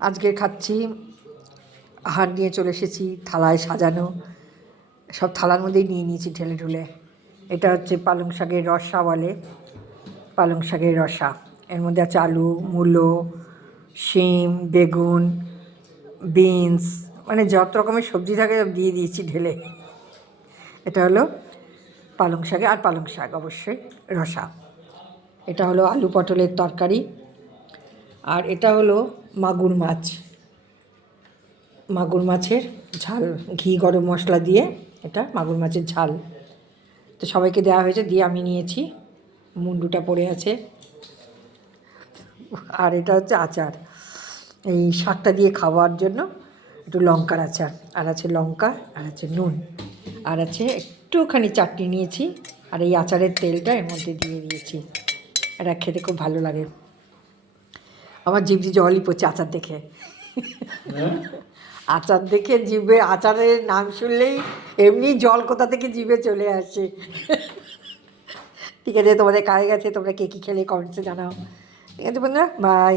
আজকে খাচ্ছি, আহার নিয়ে চলে এসেছি, থালায় সাজানো, সব থালার মধ্যেই নিয়ে নিয়েছি ঢেলে ঢুলে। এটা হচ্ছে পালং শাকের রসা বলে, পালং শাকের রসা। এর মধ্যে আছে আলু, মূলো, শিম, বেগুন, বিনস, মানে যত রকমের সবজি থাকে সব দিয়ে দিয়েছি ঢেলে। এটা হলো পালং শাকে, আর পালং শাক অবশ্যই রসা। এটা হলো আলু পটলের তরকারি, আর এটা হলো মাগুর মাছ, মাগুর মাছের ঝাল, ঘি গরম মশলা দিয়ে এটা মাগুর মাছের ঝাল। তো সবাইকে দেওয়া হয়েছে, দিয়ে আমি নিয়েছি, মুন্ডুটা পড়ে আছে। আর এটা হচ্ছে আচার, এই শাকটা দিয়ে খাওয়ার জন্য একটু লঙ্কার আচার, আর আছে লঙ্কা, আর আছে নুন, আর আছে একটুখানি চাটনি নিয়েছি, আর এই আচারের তেলটা এর মধ্যে দিয়ে দিয়েছি। এটা খেতে খুব ভালো লাগে। আমার জিভে জলই পড়ছে আচার দেখে। আচার দেখে জিভে, আচারের নাম শুনলেই এমনি জল কোথা থেকে জিভে চলে আসে। ঠিক আছে, তোমাদের কারে গেছে, তোমরা কে কী খেলে কমেন্টসে জানাও। ঠিক আছে বন্ধুরা, বাই।